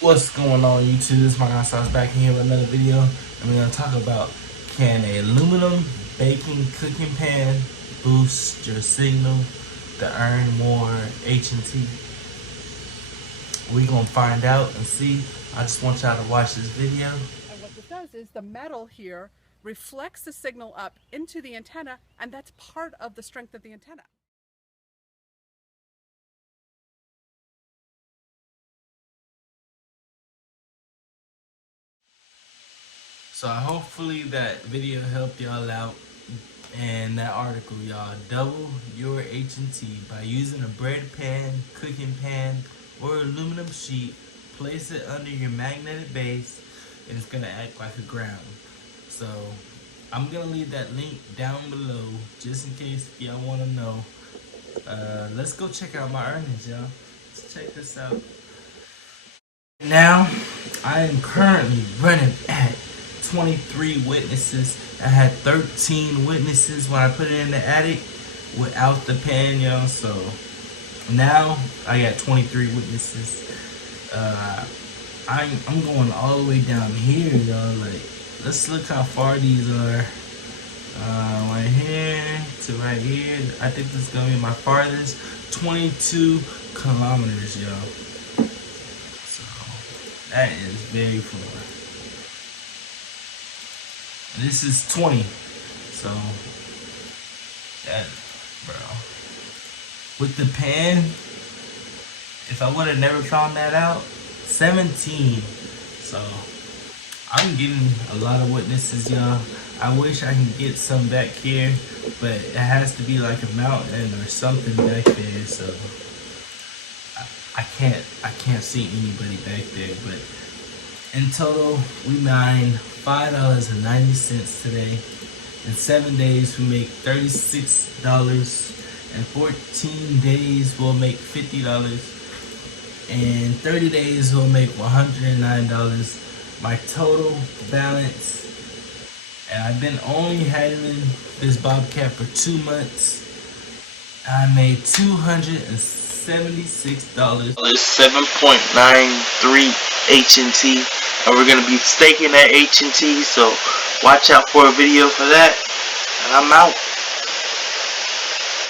What's going on YouTube? This is my guy Sauce back in here with another video, and we're going to talk about, can a aluminum baking cooking pan boost your signal to earn more HNT? We're going to find out and see. I just want y'all to watch this video. And what this does is the metal here reflects the signal up into the antenna, and that's part of the strength of the antenna. So hopefully that video helped y'all out, and that article, y'all. Double your HNT by using a bread pan, cooking pan, or aluminum sheet. Place it under your magnetic base, and it's gonna act like a ground. So I'm gonna leave that link down below just in case if y'all want to know. Let's go check out my earnings, y'all. Let's check this out. Now I am currently running at 23 witnesses. I had 13 witnesses when I put it in the attic without the pan, y'all. So now I got 23 witnesses. I'm going all the way down here, y'all. Like, let's look how far these are. Right here to right here. I think this is gonna be my farthest. 22 kilometers, y'all. So that is very far. This is 20. So that, bro. With the pan, if I would have never found that out, 17. So I'm getting a lot of witnesses, y'all. I wish I can get some back here, but it has to be like a mountain or something back there. So I can't see anybody back there. But in total, we mined $5.90 today. In 7 days, we make $36. In 14 days, we'll make $50. In 30 days, we'll make $109. My total balance, and I've been only handling this Bobcat for 2 months. I made $276. 7.93 HNT, and we're gonna be staking that HNT. So watch out for a video for that. And I'm out.